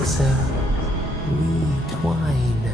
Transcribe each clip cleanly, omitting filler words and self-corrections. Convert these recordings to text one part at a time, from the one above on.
closer we twine.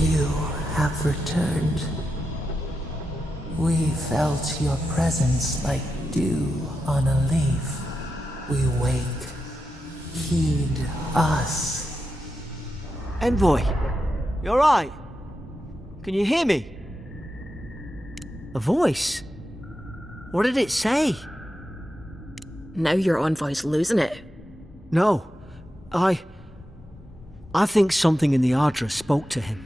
You have returned. We felt your presence like dew on a leaf. We wake. Heed us. Envoy, you alright? Can you hear me? A voice? What did it say? Now your envoy's losing it. No, I think something in the Ardra spoke to him.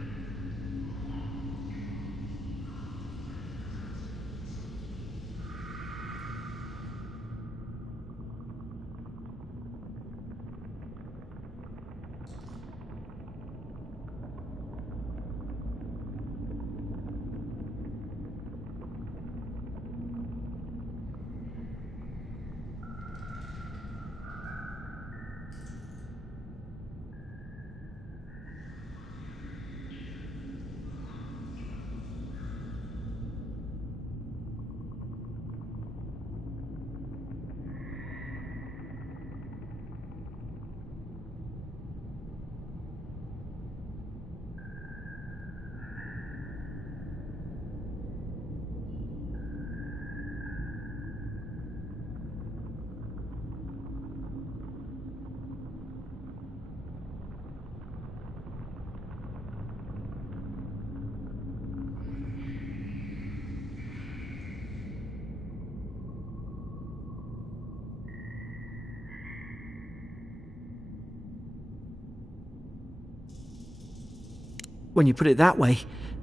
When you put it that way,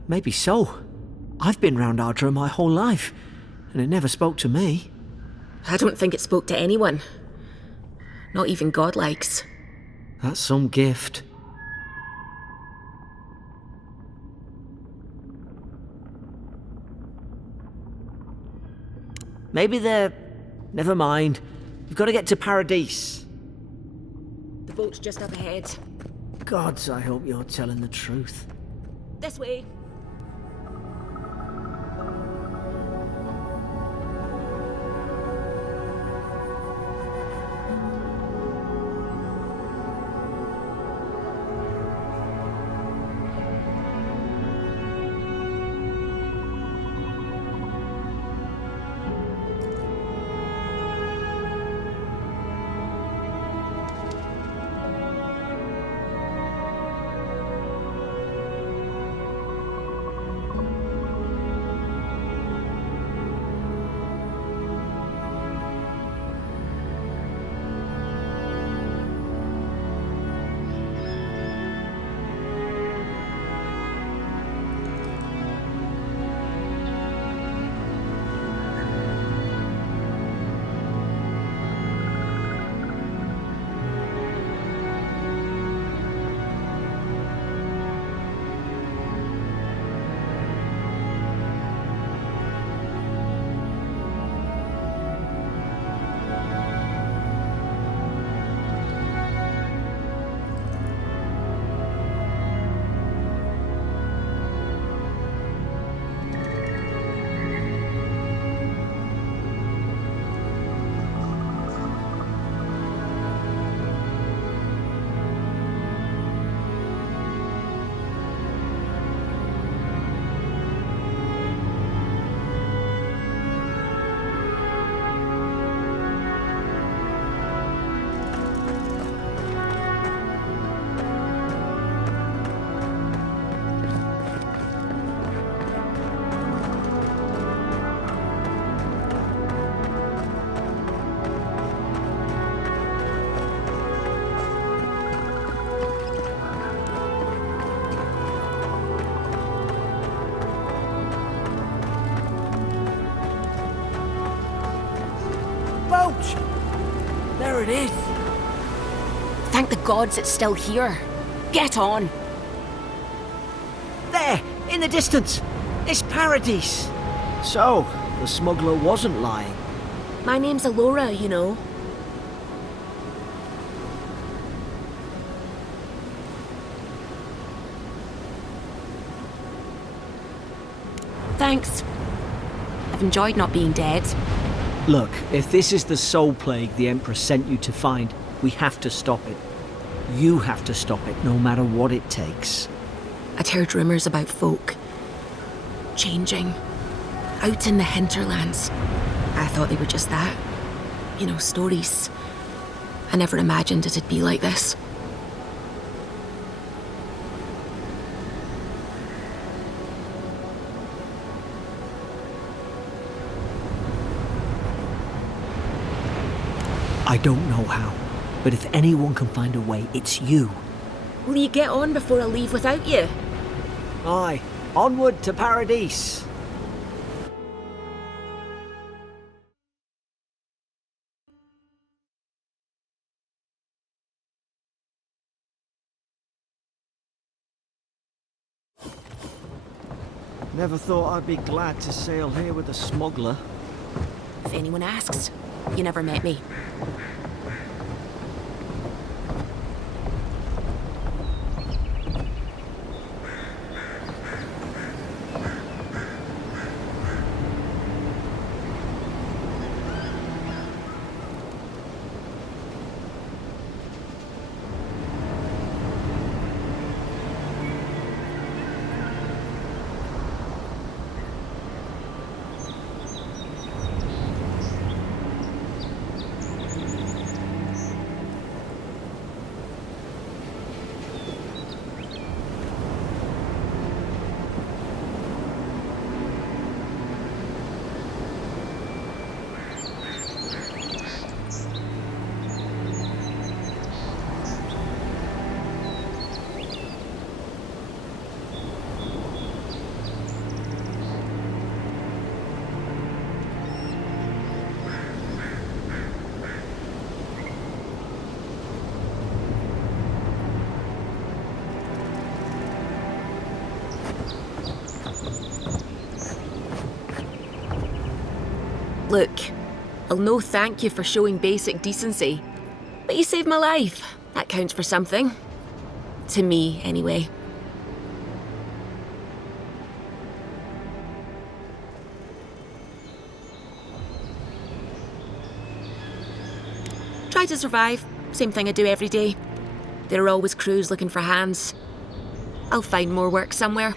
maybe so. I've been round Ardra my whole life, and it never spoke to me. I don't think it spoke to anyone. Not even godlikes. That's some gift. Maybe they're... Never mind. We've got to get to Paradise. The boat's just up ahead. Gods, I hope you're telling the truth. This way. boat! There it is. Thank the gods it's still here. Get on. There, in the distance. It's Paradise. So, the smuggler wasn't lying. My name's Alora, you know. Thanks. I've enjoyed not being dead. Look, if this is the soul plague the Empress sent you to find, we have to stop it. You have to stop it, no matter what it takes. I'd heard rumours about folk changing out in the hinterlands. I thought they were just that. You know, stories. I never imagined it'd be like this. I don't know how, but if anyone can find a way, it's you. Will you get on before I leave without you? Aye, onward to Paradise. Never thought I'd be glad to sail here with a smuggler. If anyone asks, you never met me. Look, I'll no thank you for showing basic decency, but you saved my life. That counts for something. To me, anyway. Try to survive. Same thing I do every day. There are always crews looking for hands. I'll find more work somewhere.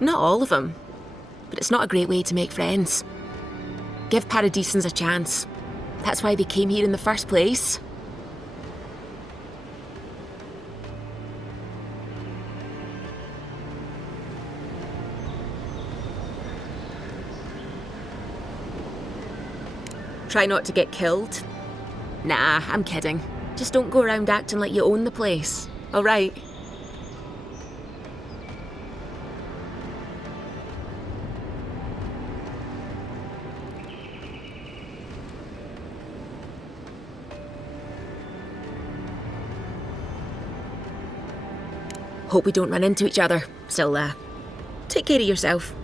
Not all of them, but it's not a great way to make friends. Give Paradisans a chance. That's why they came here in the first place. Try not to get killed. Nah, I'm kidding. Just don't go around acting like you own the place, all right? Hope we don't run into each other. Still, take care of yourself.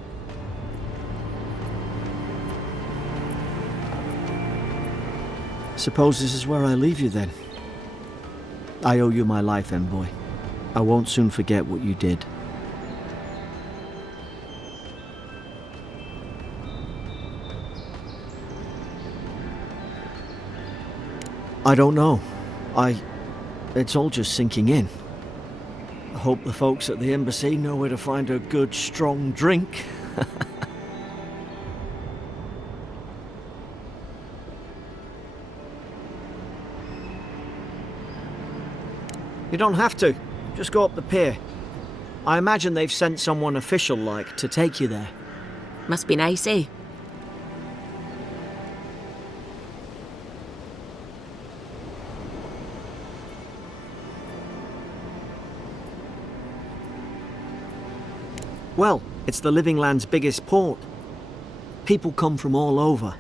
Suppose this is where I leave you then. I owe you my life, envoy. I won't soon forget what you did. I don't know. It's all just sinking in. I hope the folks at the embassy know where to find a good, strong drink. You don't have to. Just go up the pier. I imagine they've sent someone official-like to take you there. Must be nice, eh? Well, it's the Living Land's biggest port. People come from all over.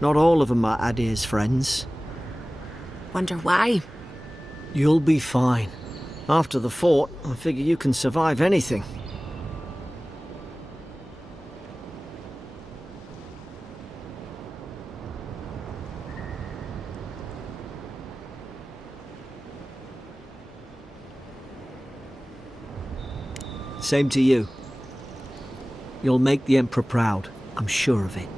Not all of them are Adir's friends. Wonder why? You'll be fine. After the fort, I figure you can survive anything. Same to you. You'll make the Emperor proud, I'm sure of it.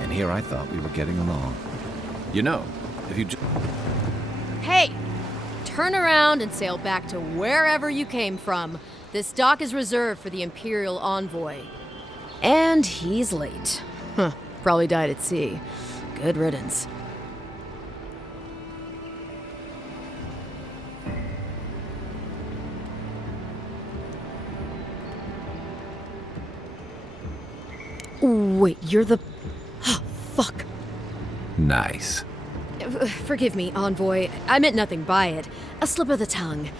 And here I thought we were getting along. You know, if you Hey! Turn around and sail back to wherever you came from. This dock is reserved for the Imperial Envoy. And he's late. Huh, probably died at sea. Good riddance. Wait, you're the... Fuck. Nice. Forgive me, Envoy. I meant nothing by it. A slip of the tongue.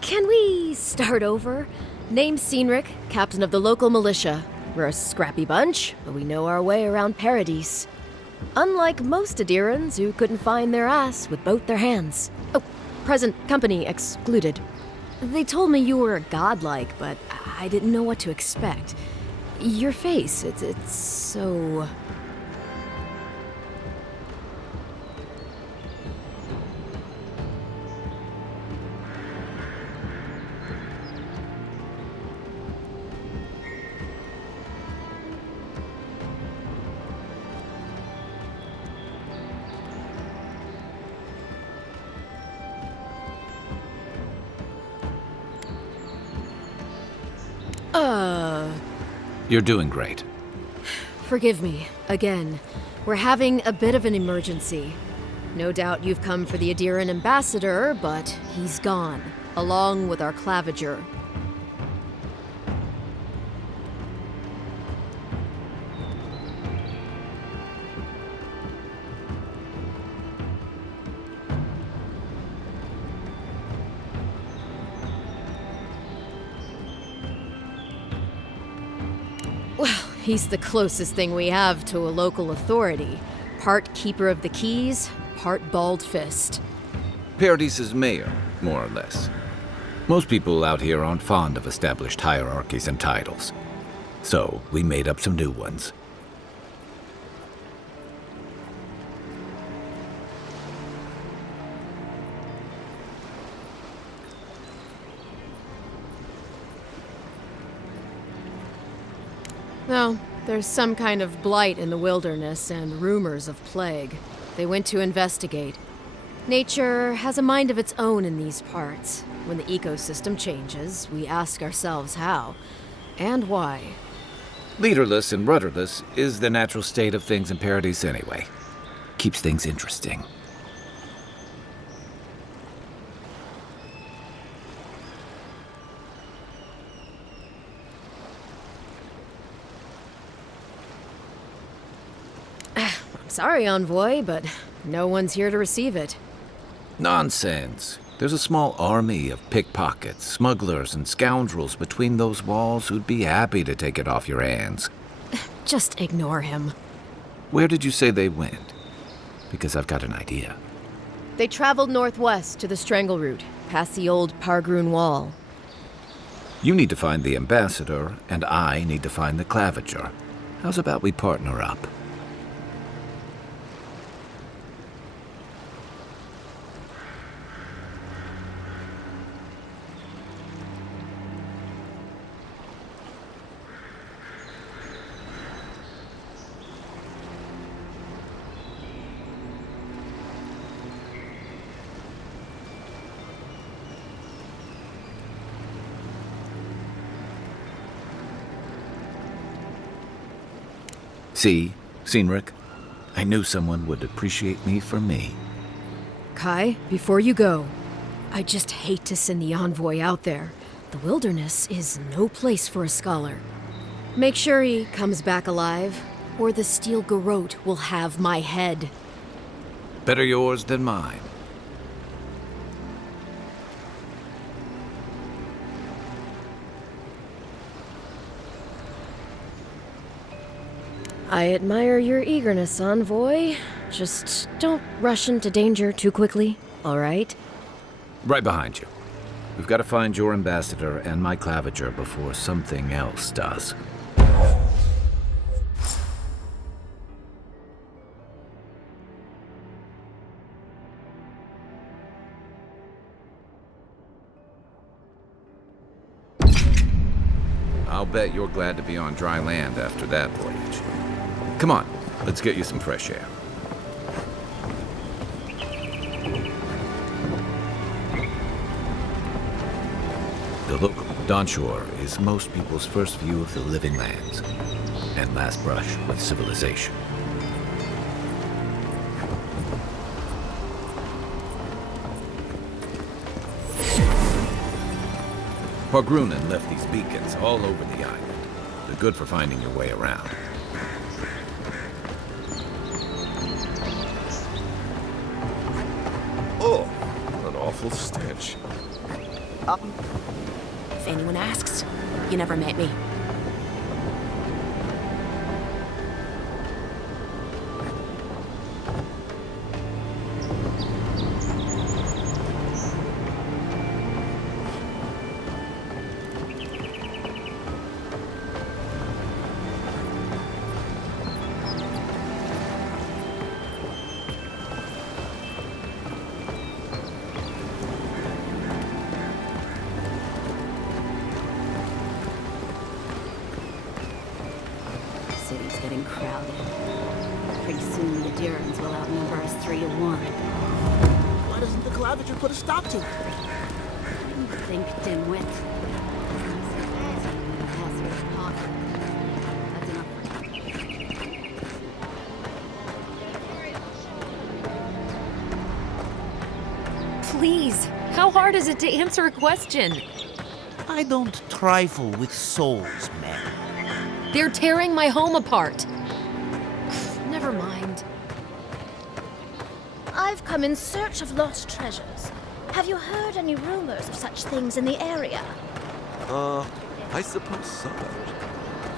Can we start over? Name's Cynric, captain of the local militia. We're a scrappy bunch, but we know our way around Paradise. Unlike most Adirans who couldn't find their ass with both their hands. Oh, present company excluded. They told me you were godlike, but I didn't know what to expect. Your face, it's so... You're doing great. Forgive me, again. We're having a bit of an emergency. No doubt you've come for the Adiran ambassador, but he's gone, along with our claviger. He's the closest thing we have to a local authority. Part keeper of the keys, part bald fist. Paradise's mayor, more or less. Most people out here aren't fond of established hierarchies and titles. So, we made up some new ones. No, there's some kind of blight in the wilderness and rumors of plague. They went to investigate. Nature has a mind of its own in these parts. When the ecosystem changes, we ask ourselves how and why. Leaderless and rudderless is the natural state of things in Paradise anyway. Keeps things interesting. Sorry, Envoy, but no one's here to receive it. Nonsense. There's a small army of pickpockets, smugglers, and scoundrels between those walls who'd be happy to take it off your hands. Just ignore him. Where did you say they went? Because I've got an idea. They traveled northwest to the Strangle Route, past the old Pargroon Wall. You need to find the ambassador, and I need to find the claviger. How's about we partner up? See, Cynric, I knew someone would appreciate me for me. Kai, before you go, I just hate to send the envoy out there. The wilderness is no place for a scholar. Make sure he comes back alive, or the steel garrote will have my head. Better yours than mine. I admire your eagerness, envoy. Just don't rush into danger too quickly, all right? Right behind you. We've got to find your ambassador and my claviger before something else does. I'll bet you're glad to be on dry land after that voyage. Come on, let's get you some fresh air. The local Donshore is most people's first view of the living lands and last brush with civilization. Pargrunen left these beacons all over the island. They're good for finding your way around. Oh, an awful stench. If anyone asks, you never met me. City's getting crowded. Pretty soon the Durans will outnumber us 3-1. Why doesn't the claviger put a stop to it? What do you think, dimwit? That's enough for you. Please, how hard is it to answer a question? I don't trifle with souls, man. They're tearing my home apart. Never mind. I've come in search of lost treasures. Have you heard any rumors of such things in the area? I suppose so.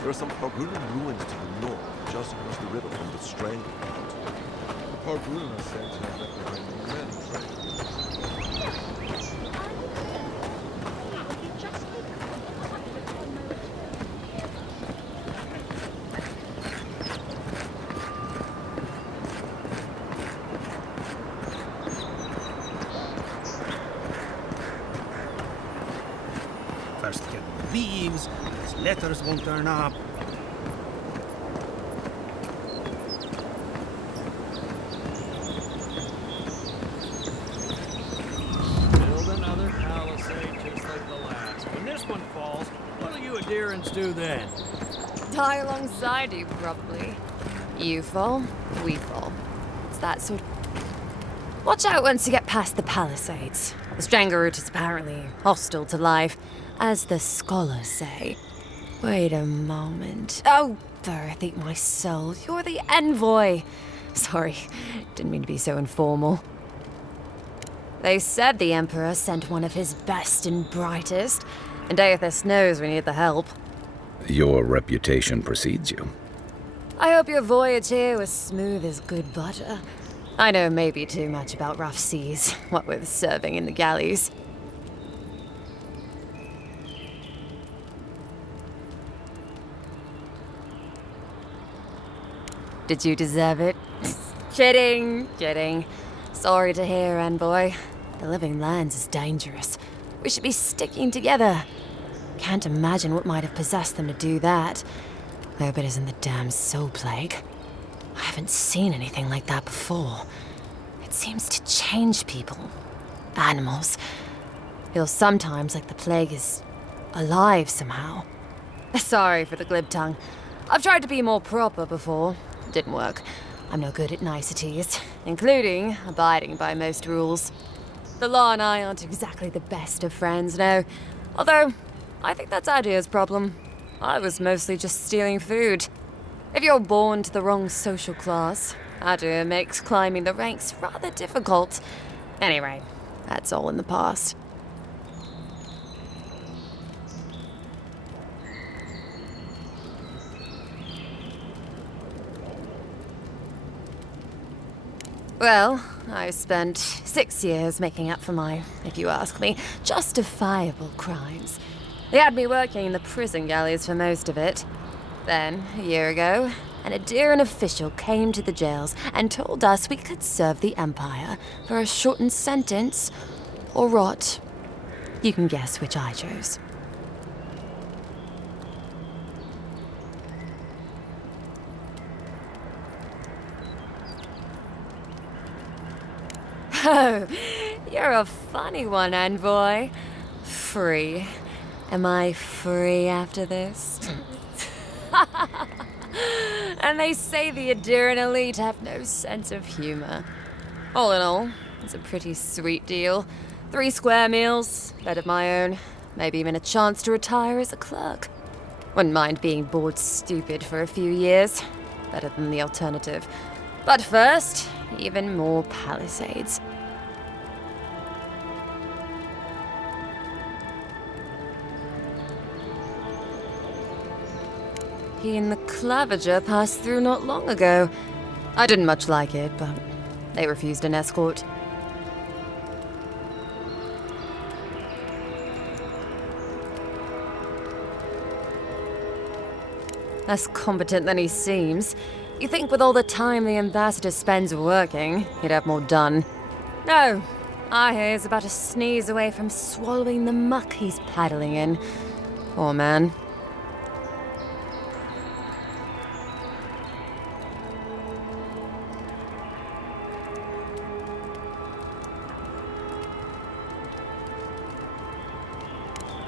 There are some Pargrunen ruins to the north, just across the river from the Stranglehold. The Pargrunen are said to have left behind many treasures. First get the leaves, his letters won't turn up. Build another palisade just like the last. When this one falls, what'll you adherents do then? Die alongside you, probably. You fall, we fall. It's that sort of... Watch out once you get past the palisades. The Stranglehold is apparently hostile to life, as the scholars say. Wait a moment. Oh, Birth, eat my soul. You're the envoy. Sorry, didn't mean to be so informal. They said the Emperor sent one of his best and brightest, and Aethys knows we need the help. Your reputation precedes you. I hope your voyage here was smooth as good butter. I know maybe too much about rough seas, what with serving in the galleys. Did you deserve it? Kidding, kidding. Sorry to hear, envoy. The living lands is dangerous. We should be sticking together. Can't imagine what might have possessed them to do that. I hope it isn't the damn soul plague. I haven't seen anything like that before. It seems to change people. Animals. Feels sometimes like the plague is alive somehow. Sorry for the glib tongue. I've tried to be more proper before. Didn't work. I'm no good at niceties, including abiding by most rules. The law and I aren't exactly the best of friends, no. Although, I think that's Adia's problem. I was mostly just stealing food. If you're born to the wrong social class, Adia makes climbing the ranks rather difficult. Anyway, that's all in the past. Well, I spent 6 years making up for my, if you ask me, justifiable crimes. They had me working in the prison galleys for most of it. Then, a year ago, an Adiran official came to the jails and told us we could serve the Empire for a shortened sentence or rot. You can guess which I chose. Oh, you're a funny one, Envoy. Free. Am I free after this? And they say the Adiran elite have no sense of humor. All in all, it's a pretty sweet deal. 3 square meals, bed of my own, maybe even a chance to retire as a clerk. Wouldn't mind being bored stupid for a few years. Better than the alternative. But first, even more palisades. He and the Clavager passed through not long ago. I didn't much like it, but they refused an escort. Less competent than he seems. You think with all the time the ambassador spends working, he'd have more done. No, I hear he's about to sneeze away from swallowing the muck he's paddling in. Poor man.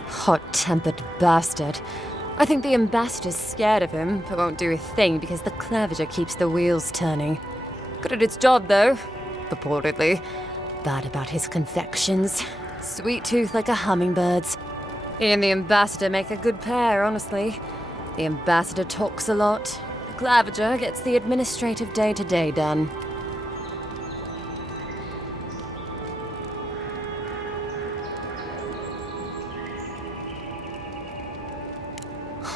Hot-tempered bastard. I think the ambassador's scared of him, but won't do a thing because the Clavager keeps the wheels turning. Good at its job, though. Purportedly. Bad about his confections. Sweet tooth like a hummingbird's. He and the ambassador make a good pair, honestly. The ambassador talks a lot. The Clavager gets the administrative day-to-day done.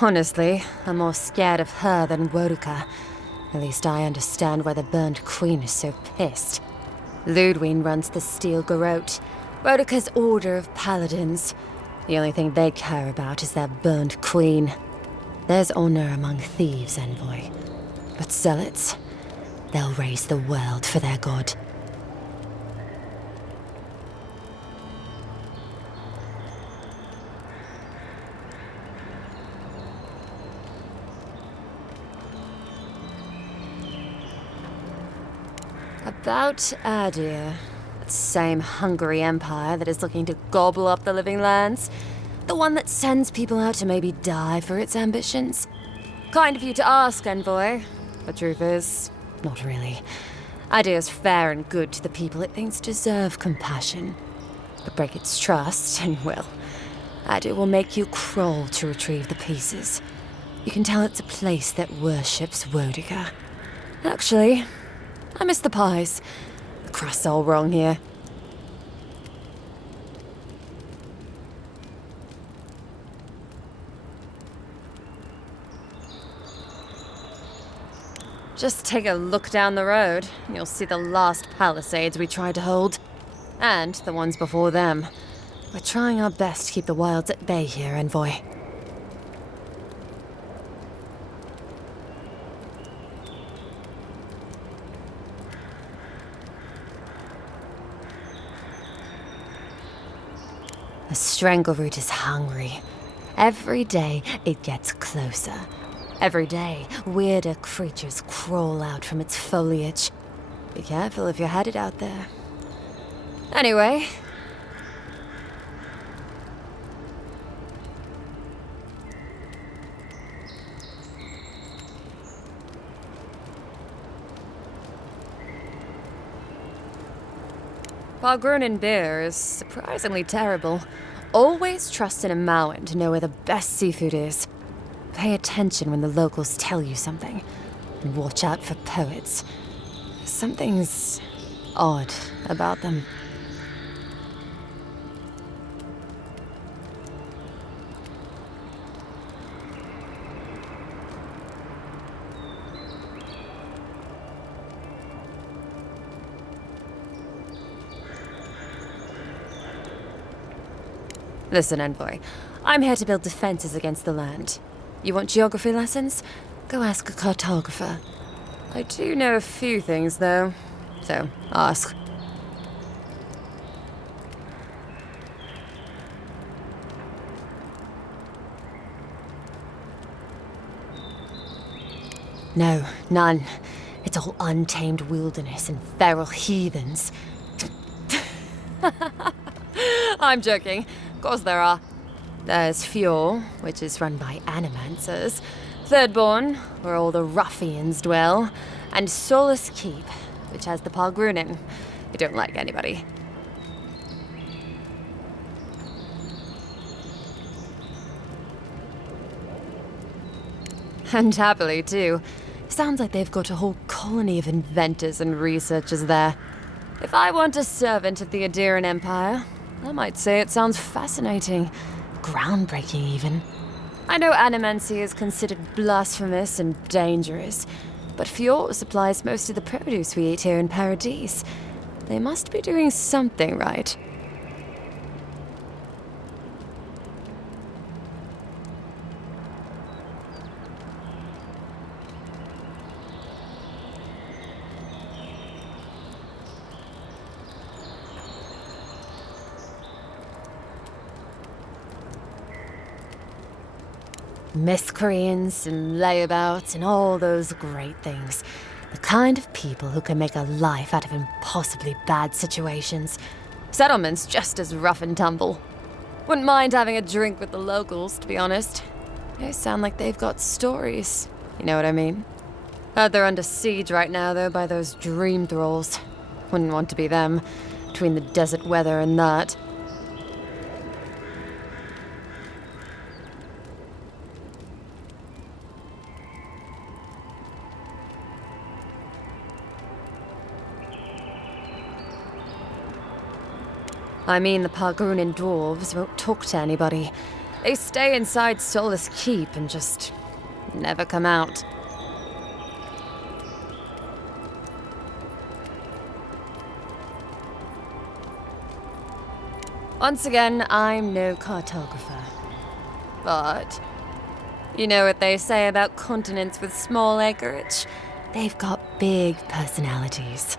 Honestly, I'm more scared of her than Woduka. At least I understand why the Burned Queen is so pissed. Ludwig runs the Steel Garrote, Woduka's Order of Paladins. The only thing they care about is their Burned Queen. There's honor among thieves, Envoy. But zealots, they'll raise the world for their god. About Adir, that same hungry empire that is looking to gobble up the living lands. The one that sends people out to maybe die for its ambitions. Kind of you to ask, Envoy. The truth is, not really. Adir's fair and good to the people it thinks deserve compassion. But break its trust, and well, Adir will make you crawl to retrieve the pieces. You can tell it's a place that worships Woduka. Actually, I miss the pies. The crust's all wrong here. Just take a look down the road, and you'll see the last palisades we tried to hold. And the ones before them. We're trying our best to keep the wilds at bay here, Envoy. The Strangleroot is hungry. Every day, it gets closer. Every day, weirder creatures crawl out from its foliage. Be careful if you're headed out there. Anyway. Pargrunin beer is surprisingly terrible. Always trust in a Mauen to know where the best seafood is. Pay attention when the locals tell you something. And watch out for poets. Something's odd about them. Listen, Envoy. I'm here to build defenses against the land. You want geography lessons? Go ask a cartographer. I do know a few things, though. So, ask. No, none. It's all untamed wilderness and feral heathens. I'm joking. Of course there are. There's Fjord, which is run by animancers. Thirdborn, where all the ruffians dwell. And Solus Keep, which has the Pargrunin, who don't like anybody. And happily, too. Sounds like they've got a whole colony of inventors and researchers there. If I want a servant of the Adiran Empire, I might say it sounds fascinating. Groundbreaking, even. I know animancy is considered blasphemous and dangerous, but Fjord supplies most of the produce we eat here in Paradise. They must be doing something right. Miscreants and layabouts and all those great things. The kind of people who can make a life out of impossibly bad situations. Settlements just as rough and tumble. Wouldn't mind having a drink with the locals, to be honest. They sound like they've got stories. You know what I mean? Heard they're under siege right now, though, by those dream thralls. Wouldn't want to be them, between the desert weather and that. I mean, the Pargrunin dwarves won't talk to anybody. They stay inside Solus Keep and just never come out. Once again, I'm no cartographer. But you know what they say about continents with small acreage? They've got big personalities.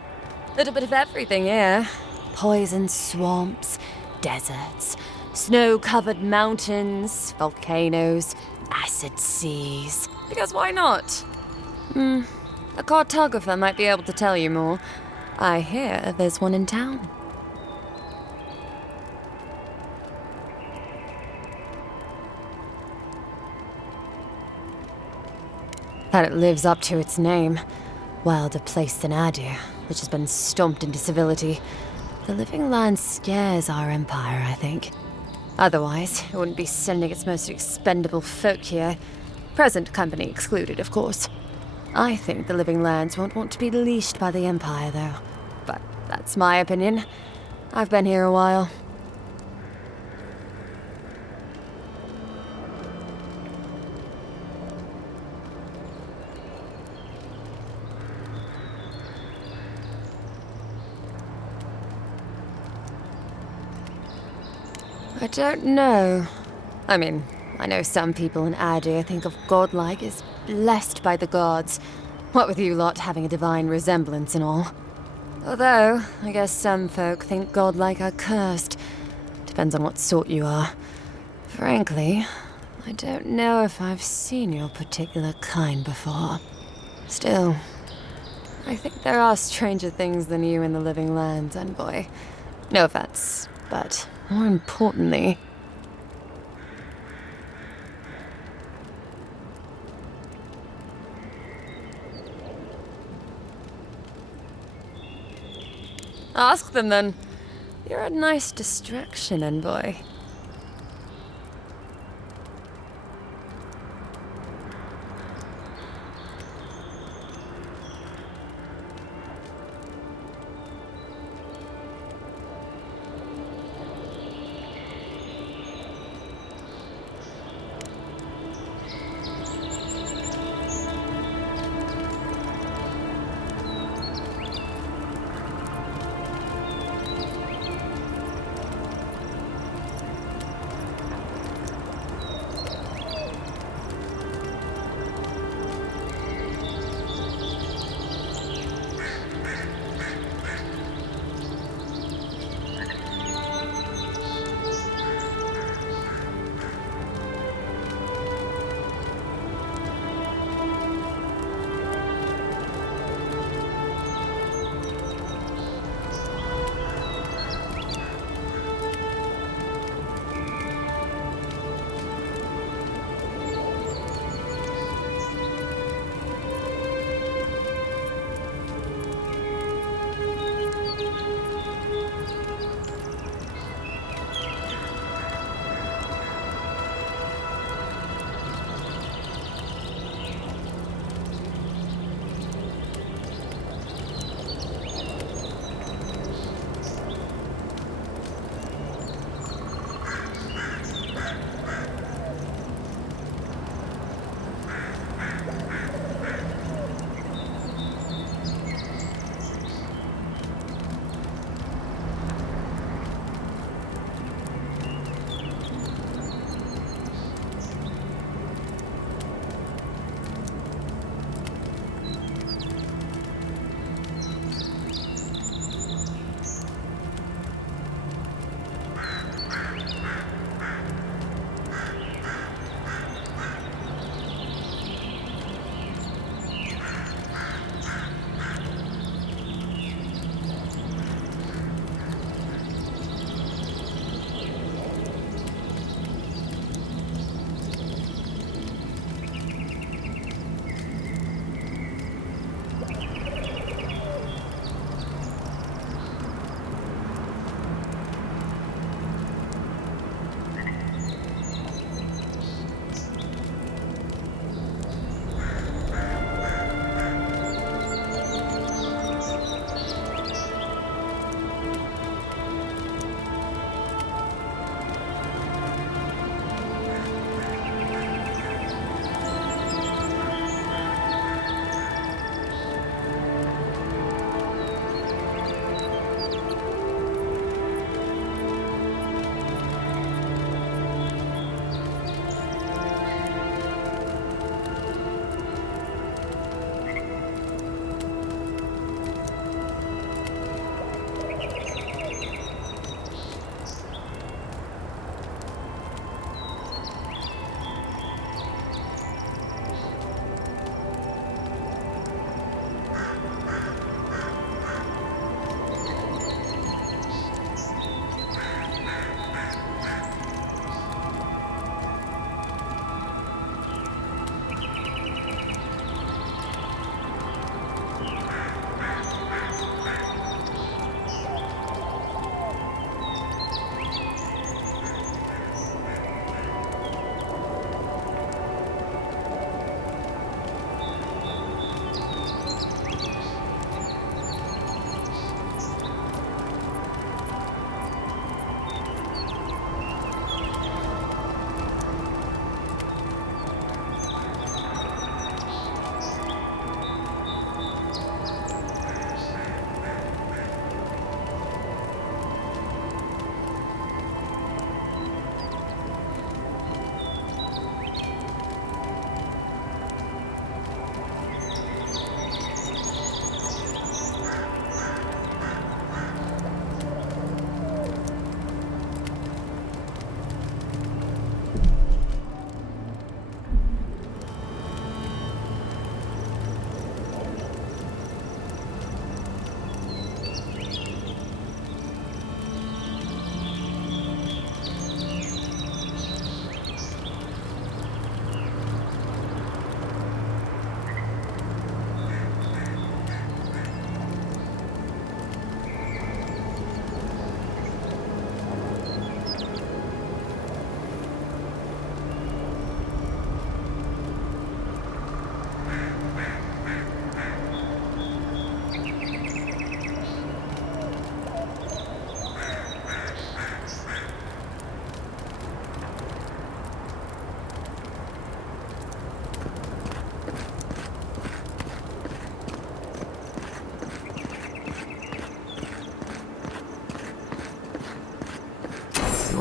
Little bit of everything here. Poison swamps, deserts, snow-covered mountains, volcanoes, acid seas. Because why not? A cartographer might be able to tell you more. I hear there's one in town. That it lives up to its name. Wilder place than Adir, which has been stomped into civility. The living land scares our empire, I think. Otherwise, it wouldn't be sending its most expendable folk here. Present company excluded, of course. I think the living lands won't want to be leashed by the empire, though. But that's my opinion. I've been here a while. I don't know. I mean, I know some people in Adir think of godlike as blessed by the gods. What with you lot having a divine resemblance and all. Although, I guess some folk think godlike are cursed. Depends on what sort you are. Frankly, I don't know if I've seen your particular kind before. Still, I think there are stranger things than you in the living lands, Envoy. No offense, but more importantly... Ask them then. You're a nice distraction, envoy.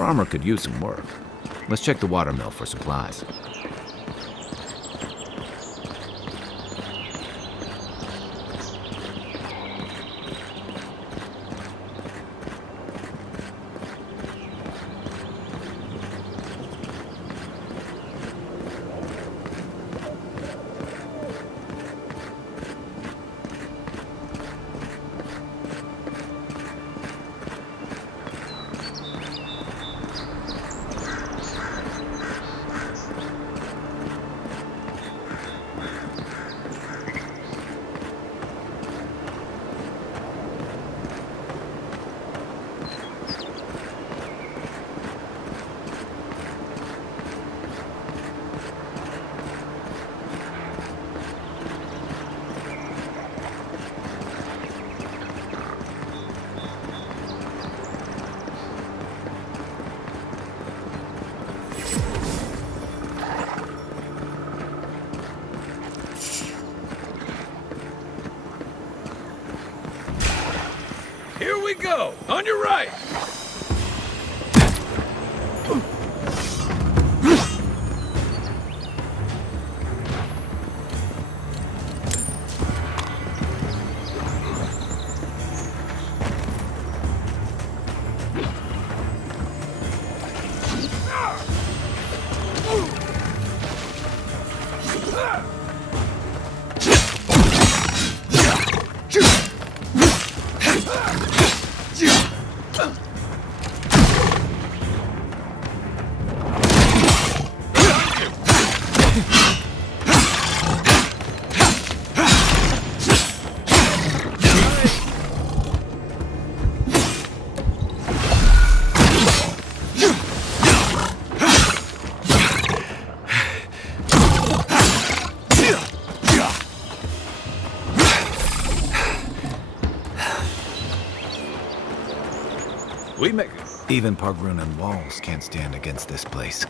armor could use some work. Let's check the watermill for supplies. Here we go! On your right! We make it. Even Pargrunan walls can't stand against this place.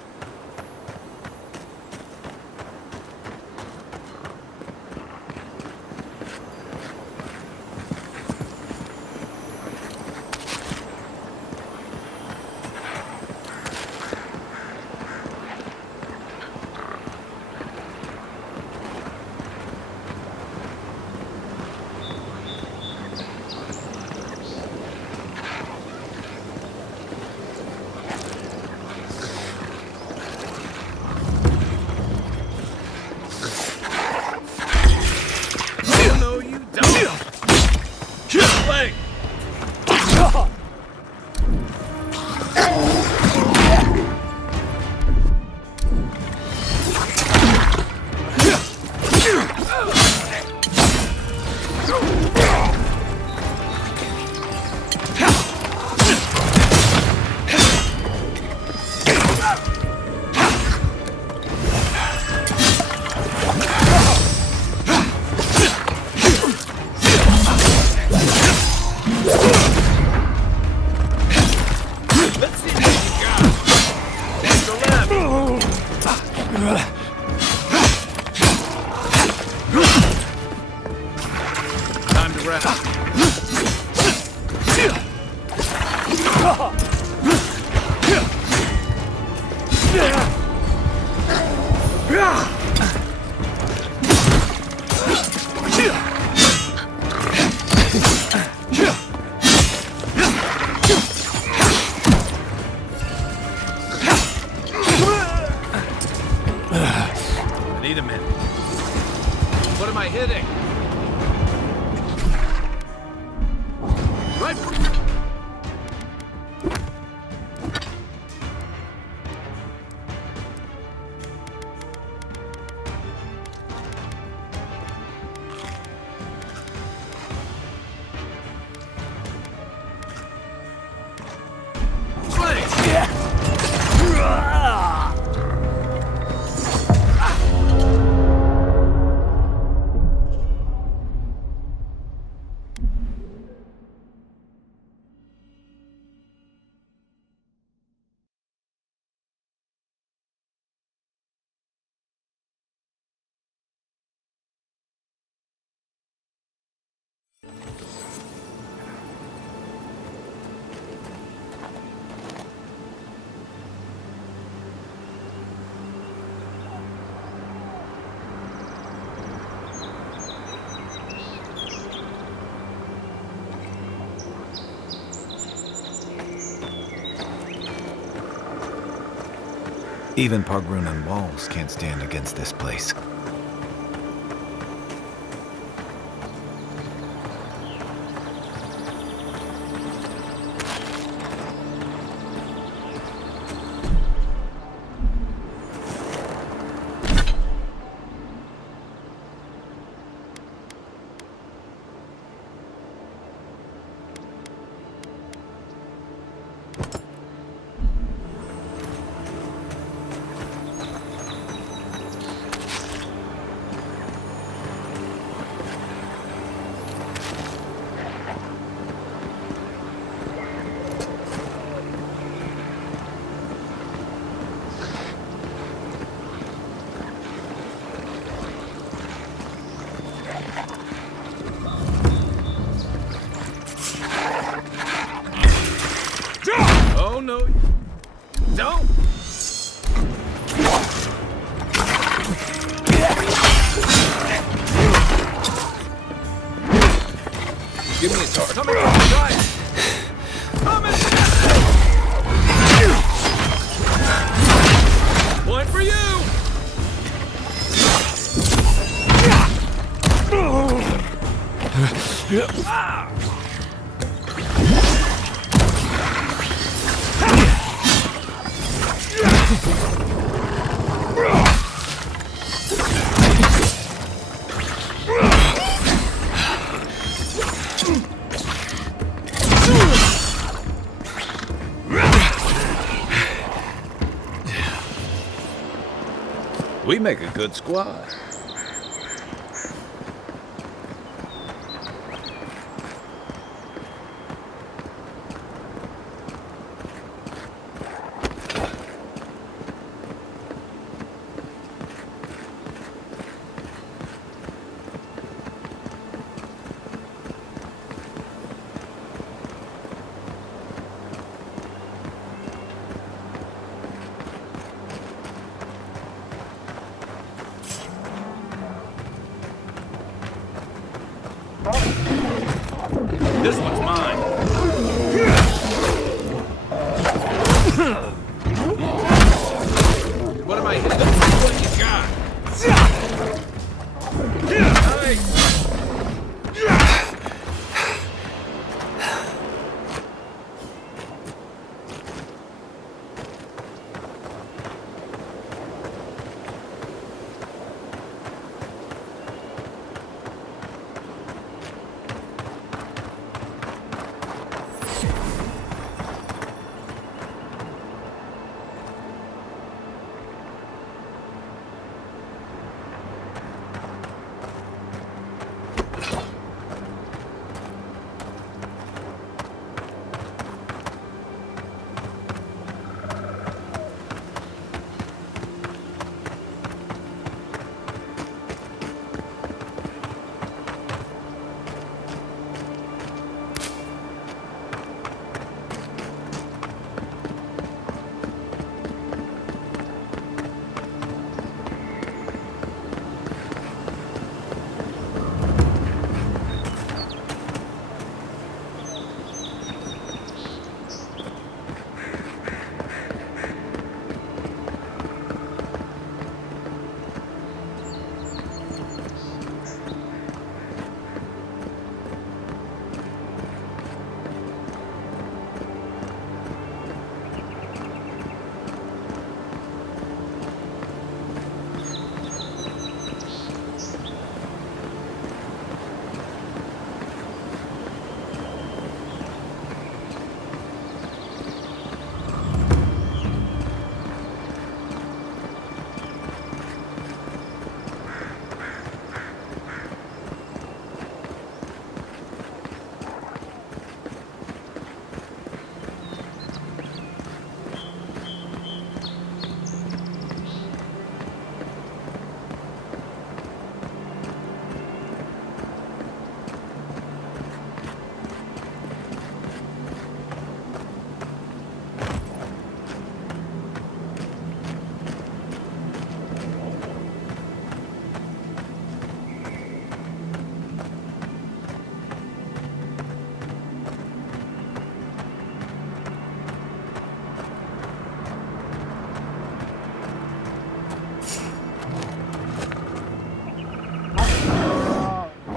Time to rest. I need a minute. What am I hitting? Right. Even Pargrunan walls can't stand against this place. Oh no! Don't! Give me a torch. Coming on, guys! Coming! One for you! Ah! We make a good squad. This one's mine. What am I hitting? What you got? Nice.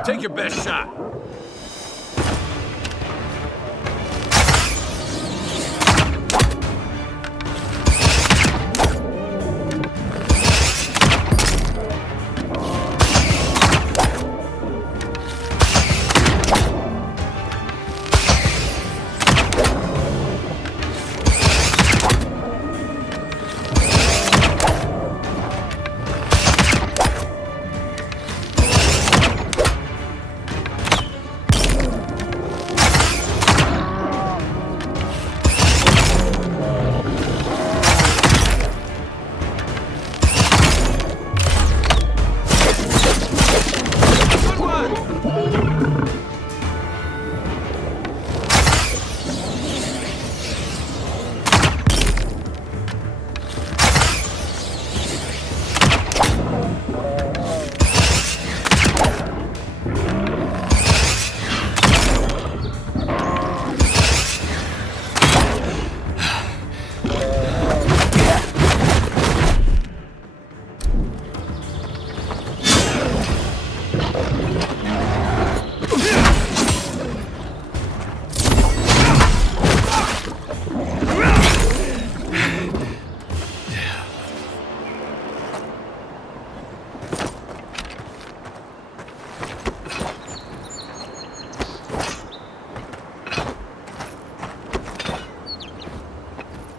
Take your best shot.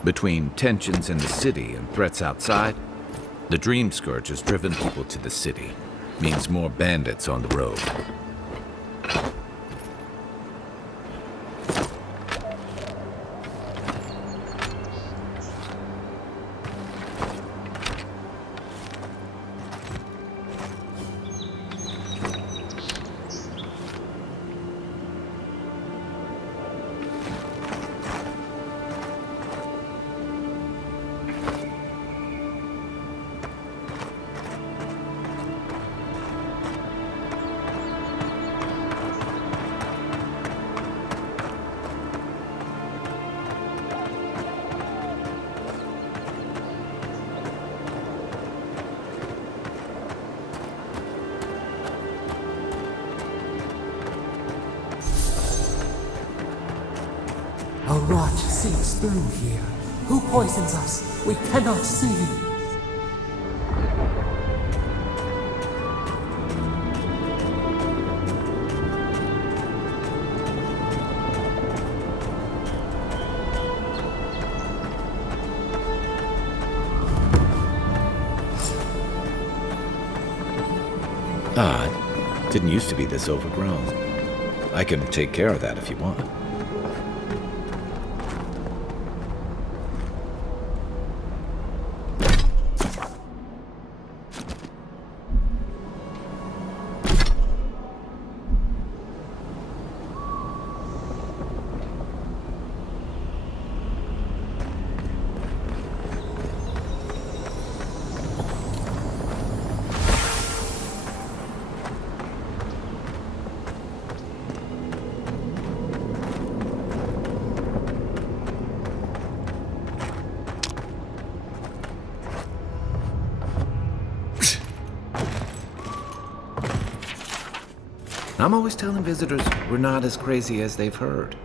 Between tensions in the city and threats outside, the Dream Scourge has driven people to the city. Means more bandits on the road. A rot seeps through here. Who poisons us? We cannot see. Odd. Didn't used to be this overgrown. I can take care of that if you want. I'm always telling visitors we're not as crazy as they've heard.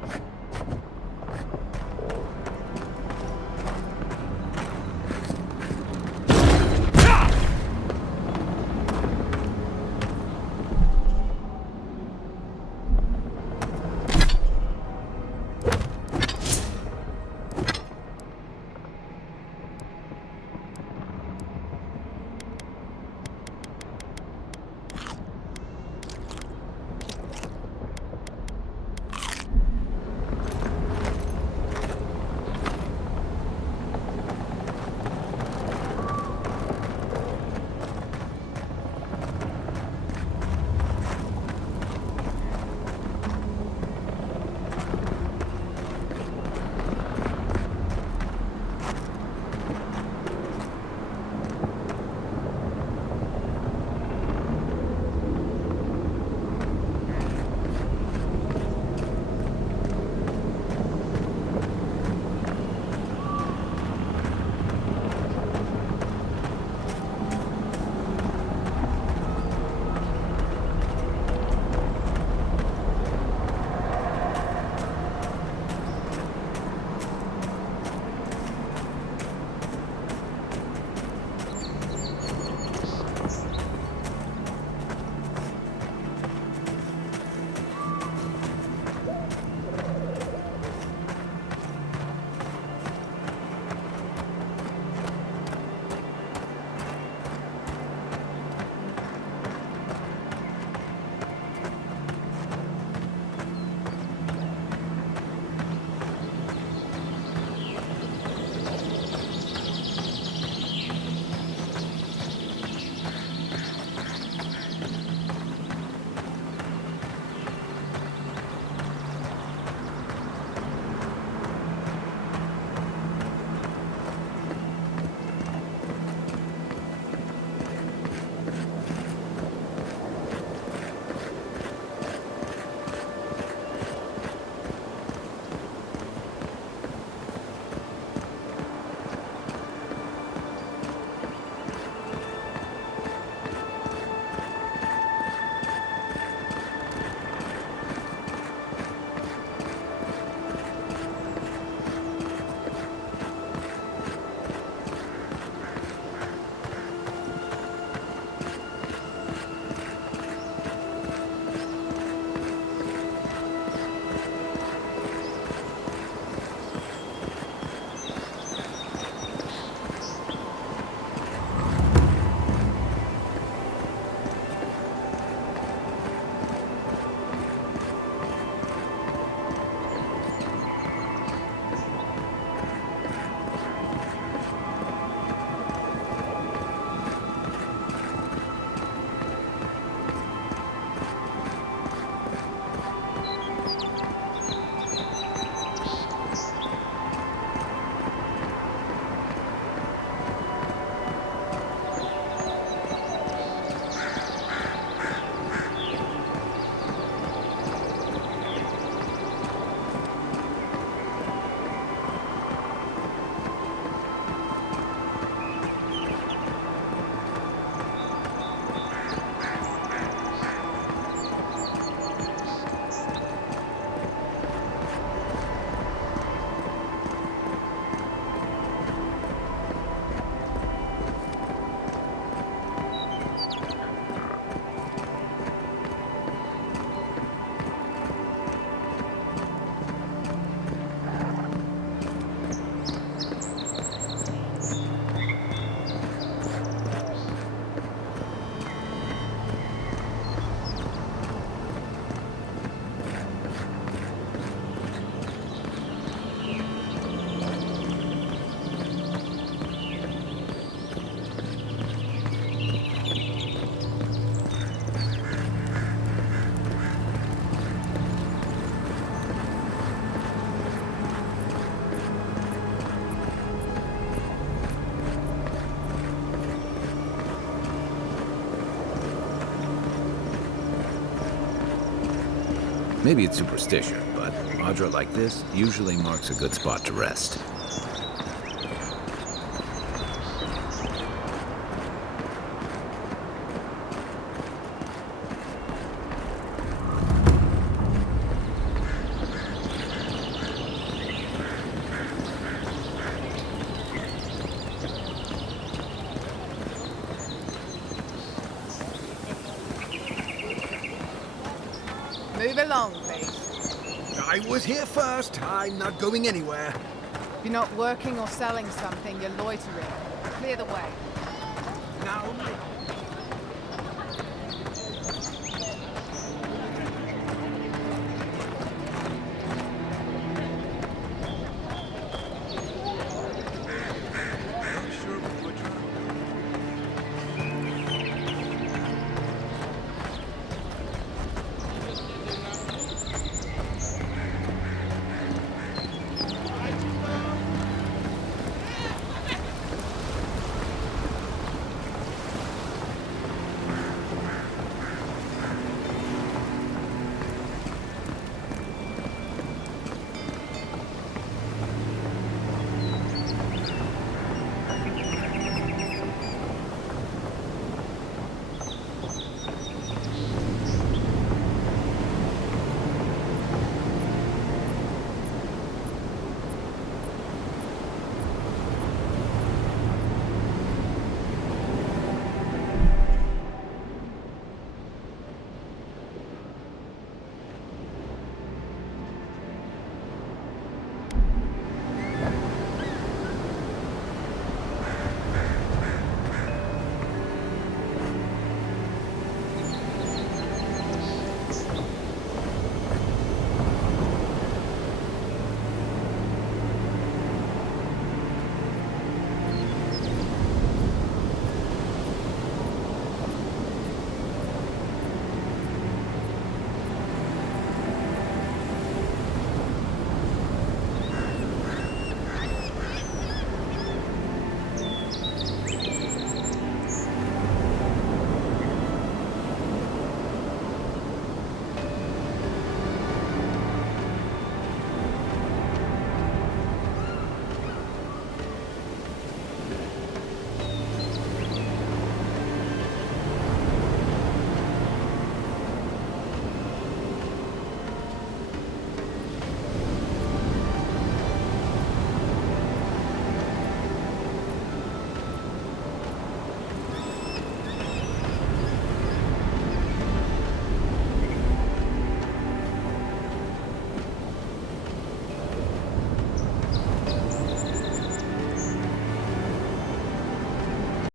Maybe it's superstition, but Audra like this usually marks a good spot to rest. Move along, please. I was here first. I'm not going anywhere. If you're not working or selling something, you're loitering. Clear the way. Now,